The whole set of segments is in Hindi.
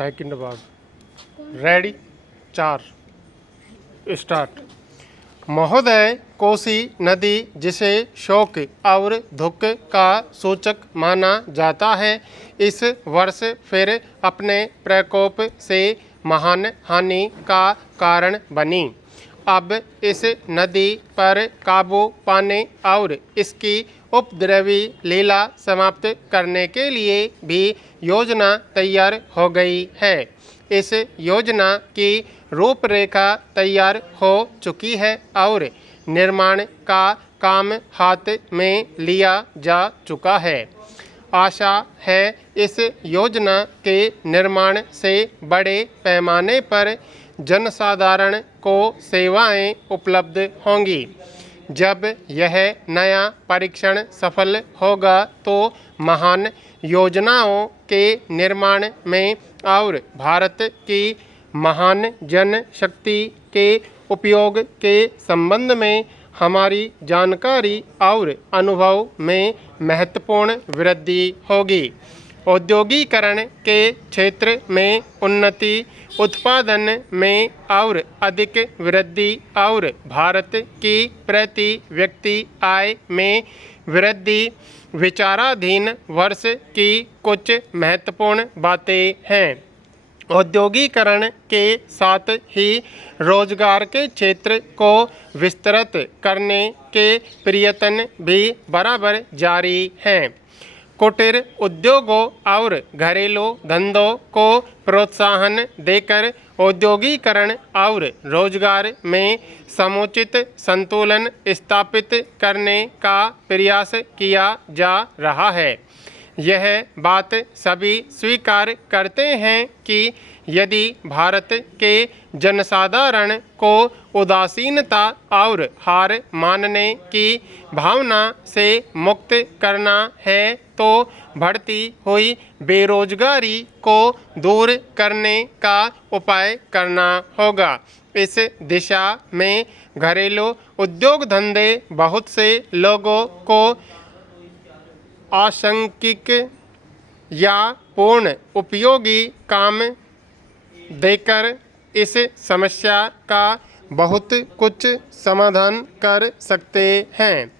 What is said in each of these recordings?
सेकंड भाग रेडी 4 स्टार्ट। महोदय, कोसी नदी जिसे शोक और दुख का सूचक माना जाता है, इस वर्ष फिर अपने प्रकोप से महान हानि का कारण बनी। अब इस नदी पर काबू पाने और इसकी उपद्रवी लीला समाप्त करने के लिए भी योजना तैयार हो गई है। इस योजना की रूपरेखा तैयार हो चुकी है और निर्माण का काम हाथ में लिया जा चुका है। आशा है इस योजना के निर्माण से बड़े पैमाने पर जनसाधारण को सेवाएं उपलब्ध होंगी। जब यह नया परीक्षण सफल होगा तो महान योजनाओं के निर्माण में और भारत की महान जनशक्ति के उपयोग के संबंध में हमारी जानकारी और अनुभव में महत्वपूर्ण वृद्धि होगी। औद्योगिकरण के क्षेत्र में उन्नति, उत्पादन में और अधिक वृद्धि और भारत की प्रति व्यक्ति आय में वृद्धि विचाराधीन वर्ष की कुछ महत्वपूर्ण बातें हैं। औद्योगिकरण के साथ ही रोजगार के क्षेत्र को विस्तृत करने के प्रयत्न भी बराबर जारी हैं। कुटीर उद्योगों और घरेलू धंधों को प्रोत्साहन देकर औद्योगिकरण और रोजगार में समुचित संतुलन स्थापित करने का प्रयास किया जा रहा है। यह बात सभी स्वीकार करते हैं कि यदि भारत के जनसाधारण को उदासीनता और हार मानने की भावना से मुक्त करना है तो बढ़ती हुई बेरोजगारी को दूर करने का उपाय करना होगा। इस दिशा में घरेलू उद्योग धंधे बहुत से लोगों को आंशिक या पूर्ण उपयोगी काम देकर इस समस्या का बहुत कुछ समाधान कर सकते हैं।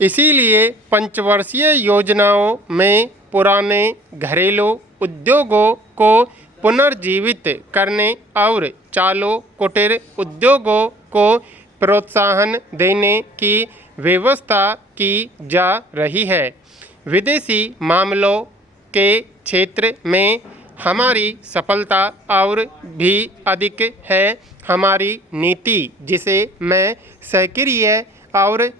इसीलिए पंचवर्षीय योजनाओं में पुराने घरेलू उद्योगों को पुनर्जीवित करने और चालू कुटीर उद्योगों को प्रोत्साहन देने की व्यवस्था की जा रही है। विदेशी मामलों के क्षेत्र में हमारी सफलता और भी अधिक है। हमारी नीति, जिसे मैं सक्रिय और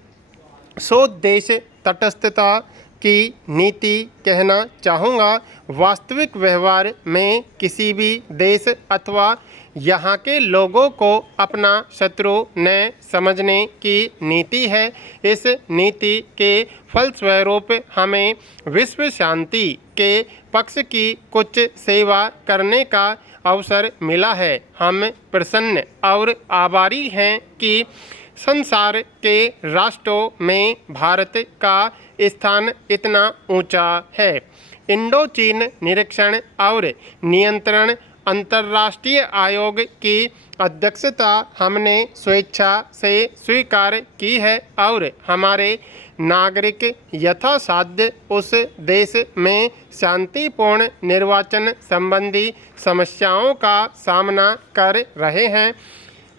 स्वदेश तटस्थता की नीति कहना चाहूँगा, वास्तविक व्यवहार में किसी भी देश अथवा यहाँ के लोगों को अपना शत्रु न समझने की नीति है। इस नीति के फलस्वरूप हमें विश्व शांति के पक्ष की कुछ सेवा करने का अवसर मिला है। हम प्रसन्न और आभारी हैं कि संसार के राष्ट्रों में भारत का स्थान इतना ऊंचा है। इंडोचीन निरीक्षण और नियंत्रण अंतर्राष्ट्रीय आयोग की अध्यक्षता हमने स्वेच्छा से स्वीकार की है और हमारे नागरिक यथासाध्य उस देश में शांतिपूर्ण निर्वाचन संबंधी समस्याओं का सामना कर रहे हैं।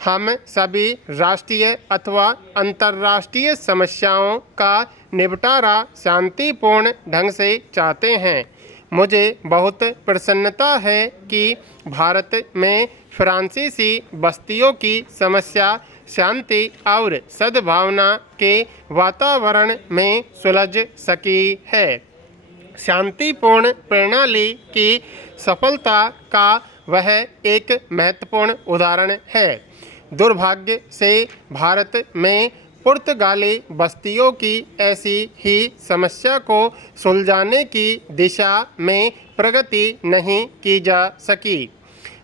हम सभी राष्ट्रीय अथवा अंतर्राष्ट्रीय समस्याओं का निपटारा शांतिपूर्ण ढंग से चाहते हैं। मुझे बहुत प्रसन्नता है कि भारत में फ्रांसीसी बस्तियों की समस्या शांति और सद्भावना के वातावरण में सुलझ सकी है। शांतिपूर्ण प्रणाली की सफलता का वह एक महत्वपूर्ण उदाहरण है। दुर्भाग्य से भारत में पुर्तगाली बस्तियों की ऐसी ही समस्या को सुलझाने की दिशा में प्रगति नहीं की जा सकी।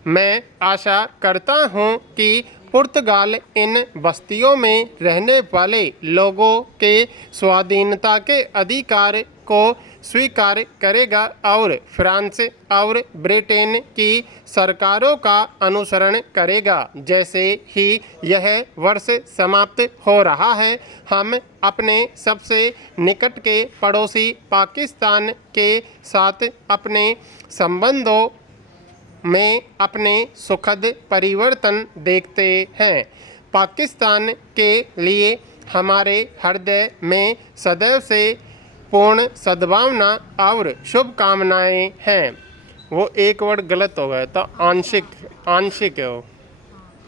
मैं आशा करता हूँ कि पुर्तगाल इन बस्तियों में रहने वाले लोगों के स्वाधीनता के अधिकार को स्वीकार करेगा और फ्रांस और ब्रिटेन की सरकारों का अनुसरण करेगा। जैसे ही यह वर्ष समाप्त हो रहा है, हम अपने सबसे निकट के पड़ोसी पाकिस्तान के साथ अपने संबंधों में अपने सुखद परिवर्तन देखते हैं। पाकिस्तान के लिए हमारे हृदय में सदैव से पूर्ण सद्भावना और शुभकामनाएं हैं। वो एक वर्ड गलत हो गया था, आंशिक है वो।